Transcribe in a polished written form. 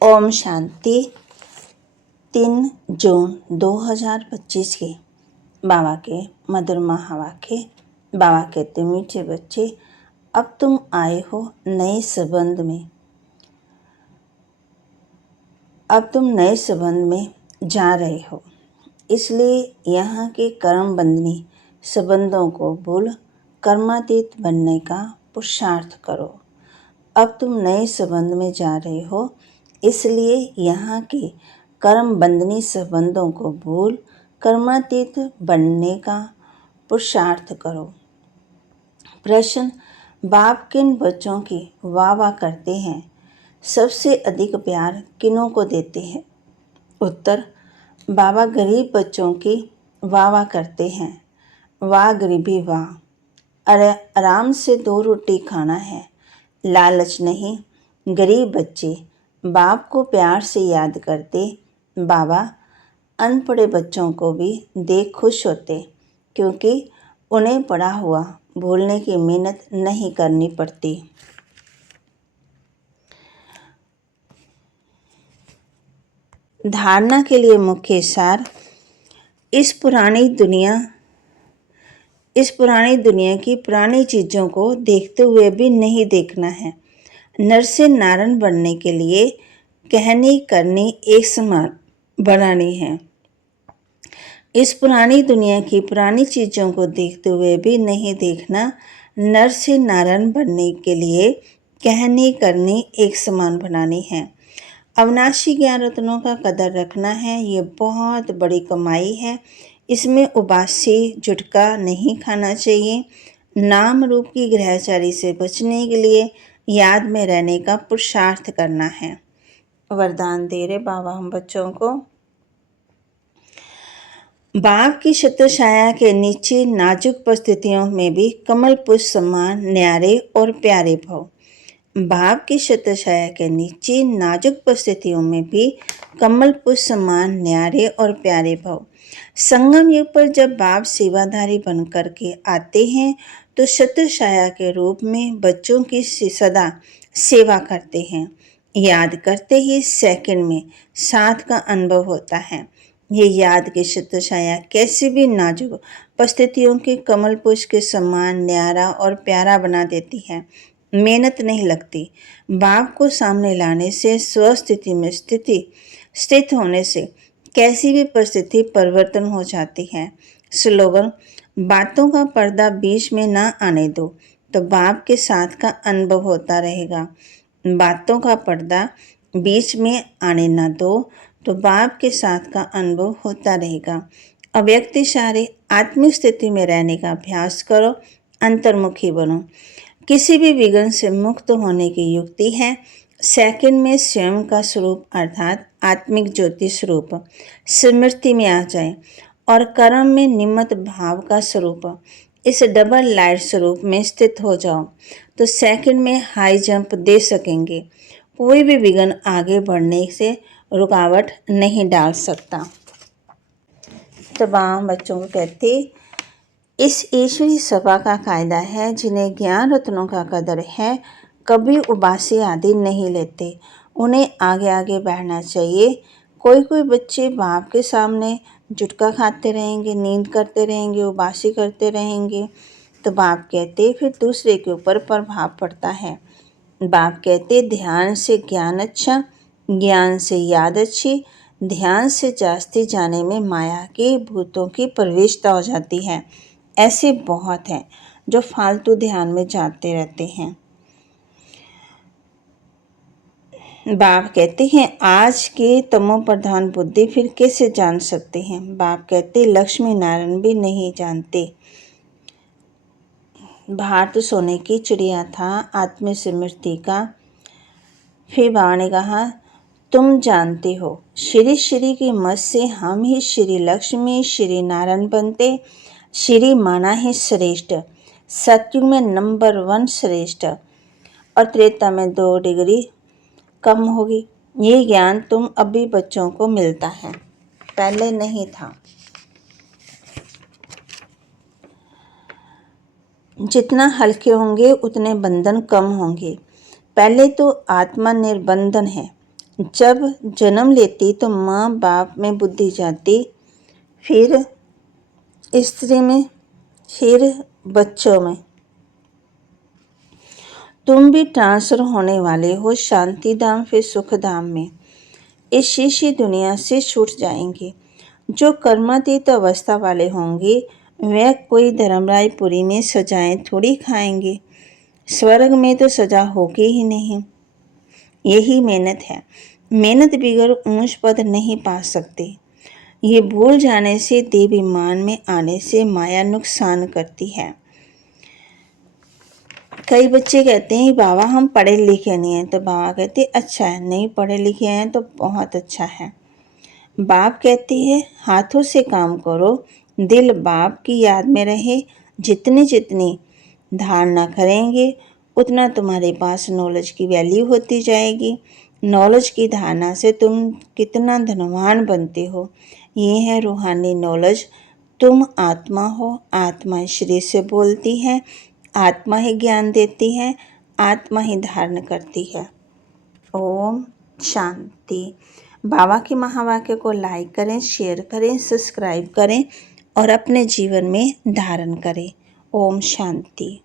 ओम शांति। 3 जून 2025 के बाबा के मधुर महावाक्य। बाबा कहते, मीठे बच्चे, अब तुम आए हो नए संबंध में। अब तुम नए संबंध में जा रहे हो, इसलिए यहाँ के कर्म बंधनी संबंधों को भूल कर्मातीत बनने का पुरुषार्थ करो। अब तुम नए संबंध में जा रहे हो, इसलिए यहाँ के कर्म बंधनी संबंधों को भूल कर्मातीत बनने का पुरुषार्थ करो। प्रश्न, बाप किन बच्चों की वाह वाह करते हैं? सबसे अधिक प्यार किन्हों को देते हैं? उत्तर, बाबा गरीब बच्चों की वाह वाह करते हैं। वाह गरीबी वाह, अरे आराम से 2 रोटी खाना है, लालच नहीं। गरीब बच्चे बाप को प्यार से याद करते। बाबा अनपढ़े बच्चों को भी देख खुश होते, क्योंकि उन्हें पढ़ा हुआ भूलने की मेहनत नहीं करनी पड़ती। धारणा के लिए मुख्य सार, इस पुरानी दुनिया की पुरानी चीज़ों को देखते हुए भी नहीं देखना है। नर से नारायण बनने के लिए कहनी करनी एक समान बनानी है। इस पुरानी दुनिया की पुरानी चीज़ों को देखते हुए भी नहीं देखना। नर से नारायण बनने के लिए कहनी करनी एक समान बनानी है। अविनाशी ज्ञान रत्नों का कदर रखना है, ये बहुत बड़ी कमाई है। इसमें उबासी झुटका नहीं खाना चाहिए। नाम रूप की ग्रहचारी से बचने के लिए याद में रहने का पुरुषार्थ करना है। वरदान दे रहे बाबा हम बच्चों को। बाप की छत्र छाया के नीचे नाजुक परिस्थितियों में भी कमल पुष्प समान न्यारे और प्यारे भव। बाप की छत्र छाया के नीचे नाजुक परिस्थितियों में भी कमल पुष्प समान न्यारे और प्यारे भव। संगम युग पर जब बाप सेवाधारी बनकर के आते हैं तो छत्र छाया के रूप में बच्चों की सदा सेवा करते हैं। याद करते ही सेकंड में साथ का अनुभव होता है। ये याद की छत्र छाया कैसी भी नाजुक परिस्थितियों के कमल पुष्प के समान न्यारा और प्यारा बना देती है। मेहनत नहीं लगती। बाप को सामने लाने से स्वस्थिति में स्थित होने से कैसी भी परिस्थिति परिवर्तन हो जाती है। स्लोगन, बातों का पर्दा बीच में ना आने दो तो बाप के साथ का अनुभव होता रहेगा। बातों का पर्दा बीच में आने ना दो तो बाप के साथ का अनुभव होता रहेगा। अव्यक्त इशारे आत्मिक स्थिति में रहने का अभ्यास करो, अंतर्मुखी बनो। किसी भी विघ्न से मुक्त होने की युक्ति है। सेकंड में स्वयं का स्वरूप अर्थात आत्मिक ज्योति स्वरूप स्मृति में आ जाए और कर्म में निमित्त भाव का स्वरूप इस डबल लाइट स्वरूप में स्थित हो जाओ तो सेकंड में हाई जंप दे सकेंगे। कोई भी विघ्न आगे बढ़ने से रुकावट नहीं डाल सकता। तो बाबा बच्चों को कहते, इस ईश्वरी सभा का कायदा है, जिन्हें ज्ञान रत्नों का कदर है कभी उबासी आदि नहीं लेते। उन्हें आगे आगे बढ़ना चाहिए। कोई बच्चे बाप के सामने जुटका खाते रहेंगे, नींद करते रहेंगे, उबासी करते रहेंगे तो बाप कहते फिर दूसरे के ऊपर प्रभाव पड़ता है। बाप कहते, ध्यान से ज्ञान अच्छा, ज्ञान से याद अच्छी। ध्यान से जास्ती जाने में माया के भूतों की प्रवेशता हो जाती है। ऐसे बहुत हैं जो फालतू ध्यान में जाते रहते हैं। बाप कहते हैं, आज के तमो प्रधान बुद्धि फिर कैसे जान सकते हैं? बाप कहते, लक्ष्मी नारायण भी नहीं जानते। भारत सोने की चिड़िया था, आत्म स्मृति का। फिर बाबा ने कहा, तुम जानते हो श्री श्री की मत से हम ही श्री लक्ष्मी श्री नारायण बनते। श्री माना है श्रेष्ठ, सतयुग में नंबर 1 श्रेष्ठ और त्रेता में 2 डिग्री कम होगी। ये ज्ञान तुम अभी बच्चों को मिलता है, पहले नहीं था। जितना हल्के होंगे उतने बंधन कम होंगे। पहले तो आत्मा निर्बंधन है, जब जन्म लेती तो माँ बाप में बुद्धि जाती, फिर स्त्री में, फिर बच्चों में। तुम भी ट्रांसफर होने वाले हो शांति धाम, फिर सुख धाम में। इस शीशी दुनिया से छूट जाएंगे। जो कर्मातीत अवस्था वाले होंगे वह कोई धर्मरायपुरी में सजाएं थोड़ी खाएंगे। स्वर्ग में तो सजा होगी ही नहीं। यही मेहनत है। मेहनत बिगर ऊंच पद नहीं पा सकते। ये भूल जाने से देवीमान में आने से माया नुकसान करती है। कई बच्चे कहते हैं बाबा हम पढ़े लिखे नहीं हैं, तो बाबा कहते अच्छा है, नहीं पढ़े लिखे हैं तो बहुत अच्छा है। बाप कहते हैं हाथों से काम करो, दिल बाप की याद में रहे। जितनी जितनी धारणा करेंगे उतना तुम्हारे पास नॉलेज की वैल्यू होती जाएगी। नॉलेज की धारणा से तुम कितना धनवान बनते हो। ये है रूहानी नॉलेज। तुम आत्मा हो, आत्मा शरीर से बोलती है, आत्मा ही ज्ञान देती है, आत्मा ही धारण करती है। ओम शांति। बाबा के महावाक्य को लाइक करें, शेयर करें, सब्सक्राइब करें और अपने जीवन में धारण करें। ओम शांति।